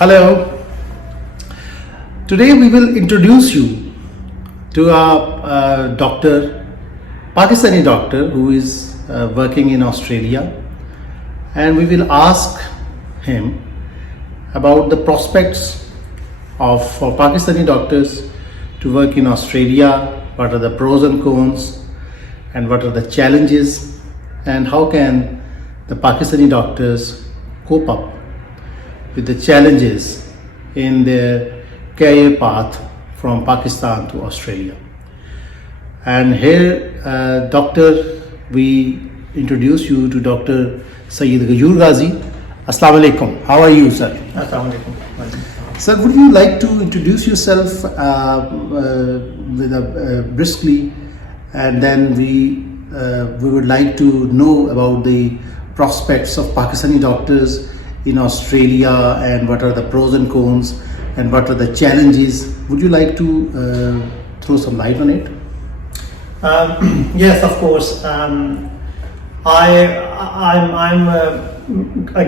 Hello. Today we will introduce you to a doctor, Pakistani doctor who is working in Australia, and we will ask him about the prospects for Pakistani doctors to work in Australia. What are the pros and cons, and what are the challenges, and how can the Pakistani doctors cope up with the challenges in their career path from Pakistan to Australia. And here, Doctor, we introduce you to Dr. Sayyid Ghayur Ghazi. Assalamu alaikum. How are you, sir? Assalamu alaikum. Sir, would you like to introduce yourself briskly, and then we would like to know about the prospects of Pakistani doctors in Australia, and what are the pros and cons, and what are the challenges. Would you like to throw some light on it? Yes, of course. I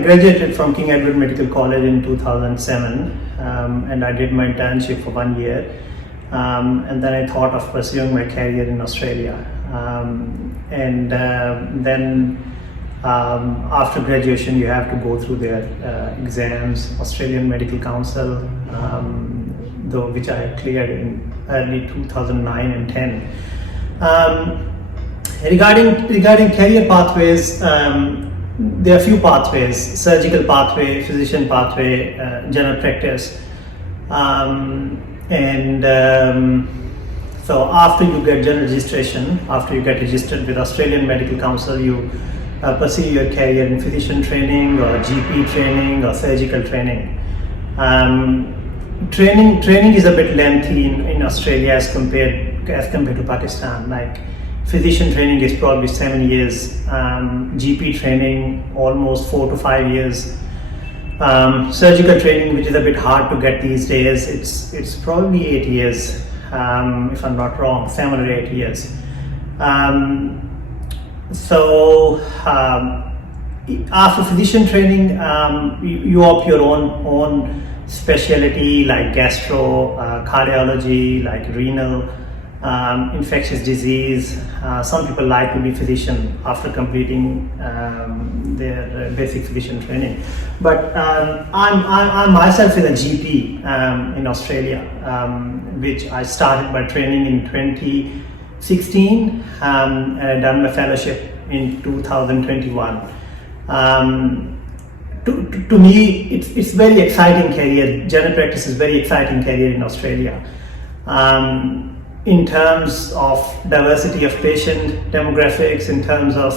graduated from King Edward Medical College in 2007, and I did my internship for 1 year, and then I thought of pursuing my career in Australia, and then after graduation you have to go through their exams, Australian Medical Council, which I had cleared in early 2009 and 10. Regarding career pathways, there are a few pathways: surgical pathway, physician pathway, general practice, so after you get general registration, after you get registered with Australian Medical Council, you pursue your career in physician training or GP training or surgical training. Training is a bit lengthy in Australia as compared to Pakistan. Like physician training is probably 7 years, GP training almost 4 to 5 years. Surgical training, which is a bit hard to get these days, it's probably 8 years, if I'm not wrong, 7 or 8 years. So after physician training, you opt your own specialty, like gastro, cardiology, like renal, infectious disease. Some people like to be physician after completing their basic physician training. But I'm myself in a GP in Australia, which I started my training in 2016, and I done my fellowship in 2021. To me, it's very exciting career. General practice is very exciting career in Australia. In terms of diversity of patient demographics, in terms of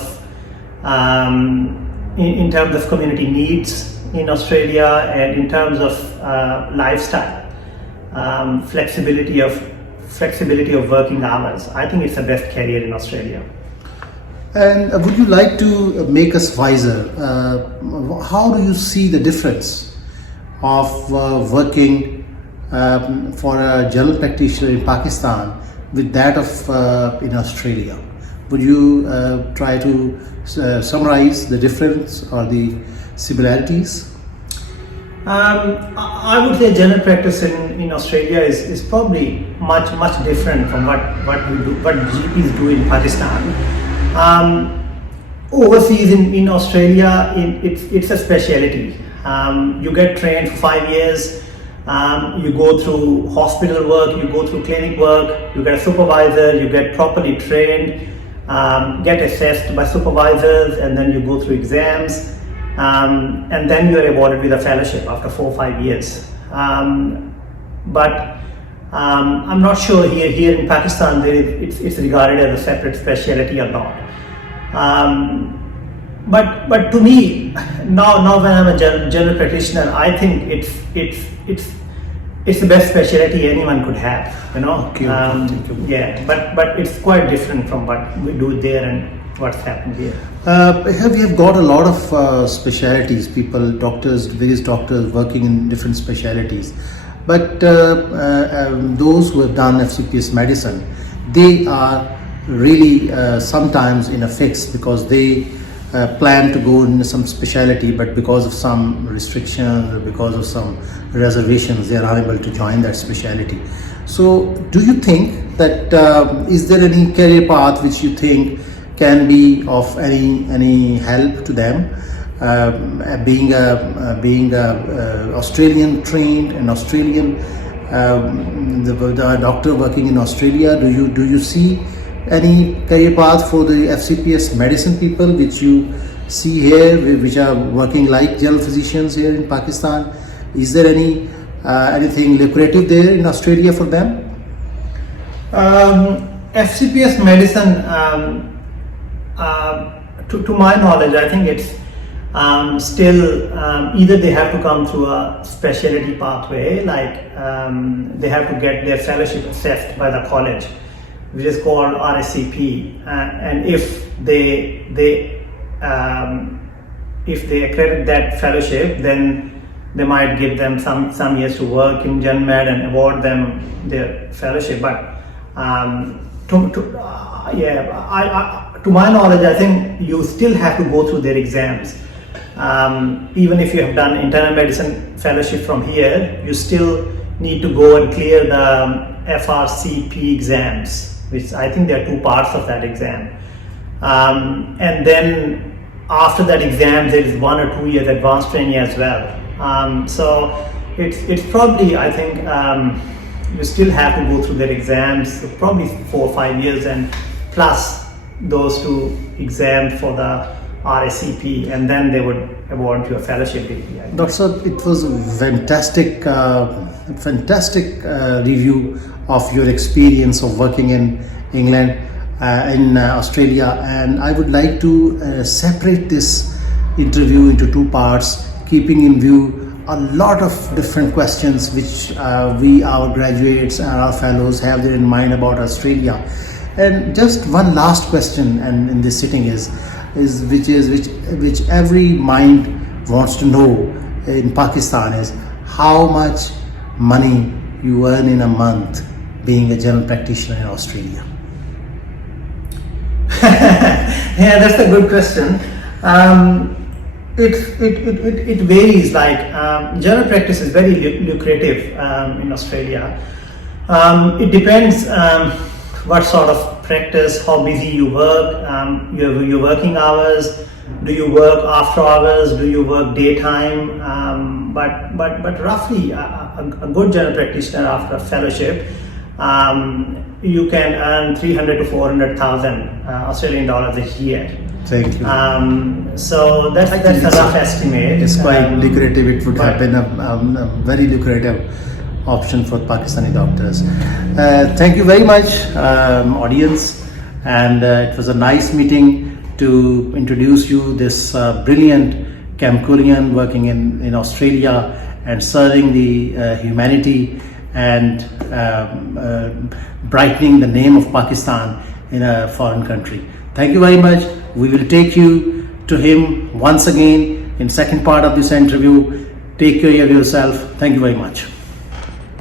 community needs in Australia, and in terms of lifestyle, flexibility of working hours, I think it's the best career in Australia. And would you like to make us wiser? How do you see the difference of working for a general practitioner in Pakistan with that of in Australia? Would you try to summarize the difference or the similarities? I would say general practice in Australia is probably much different from what GPs do in Pakistan. Overseas in Australia, it's a specialty. You get trained for 5 years. You go through hospital work, you go through clinic work, you get a supervisor, you get properly trained, get assessed by supervisors, and then you go through exams, and then you are awarded with a fellowship after 4 or 5 years. But I'm not sure here in Pakistan it's regarded as a separate specialty or not. But to me, now when I'm a general practitioner, I think it's the best specialty anyone could have, you know. Okay. Yeah, but it's quite different from what we do there and what's happened here. We have got a lot of specialities, various doctors working in different specialities. But those who have done FCPS medicine, they are really sometimes in a fix, because they plan to go in some specialty, but because of some restrictions or because of some reservations, they are unable to join that specialty. So, do you think that is there any career path which you think can be of any help to them? Being a Australian trained and Australian the doctor working in Australia, do you see any career path for the FCPS medicine people which you see here, which are working like general physicians here in Pakistan? Is there anything lucrative there in Australia for them? FCPS medicine, to my knowledge, I think it's still either they have to come through a specialty pathway, like they have to get their fellowship assessed by the college, which is called RSCP, and if they accredit that fellowship, then they might give them some years to work in Gen Med and award them their fellowship. But to my knowledge, I think you still have to go through their exams. Even if you have done internal medicine fellowship from here, you still need to go and clear the FRCP exams, which I think there are 2 parts of that exam. And then after that exam, there is 1 or 2 years advanced training as well. So it's probably, I think, you still have to go through their exams, so probably 4 or 5 years, and plus those 2 exams for the RSCP, and then they would award you a fellowship degree. Doctor, it was a fantastic review of your experience of working in England, in Australia, and I would like to separate this interview into 2 parts, keeping in view a lot of different questions which our graduates and our fellows have there in mind about Australia. And just one last question, and in this sitting which every mind wants to know in Pakistan is how much money you earn in a month being a general practitioner in Australia. Yeah, that's a good question. It varies. Like general practice is very lucrative in Australia. It depends what sort of practice, how busy you work, your working hours. Do you work after hours? Do you work daytime? But roughly, a good general practitioner after a fellowship, you can earn 300 to 400,000 Australian dollars a year. Thank you. So that's a rough estimate. It's quite lucrative. It would have been a very lucrative option for Pakistani doctors. Thank you very much, audience, and it was a nice meeting to introduce you this brilliant Kamkurian working in Australia and serving the humanity and brightening the name of Pakistan in a foreign country. Thank you very much. We will take you to him once again in second part of this interview. Take care of yourself. Thank you very much.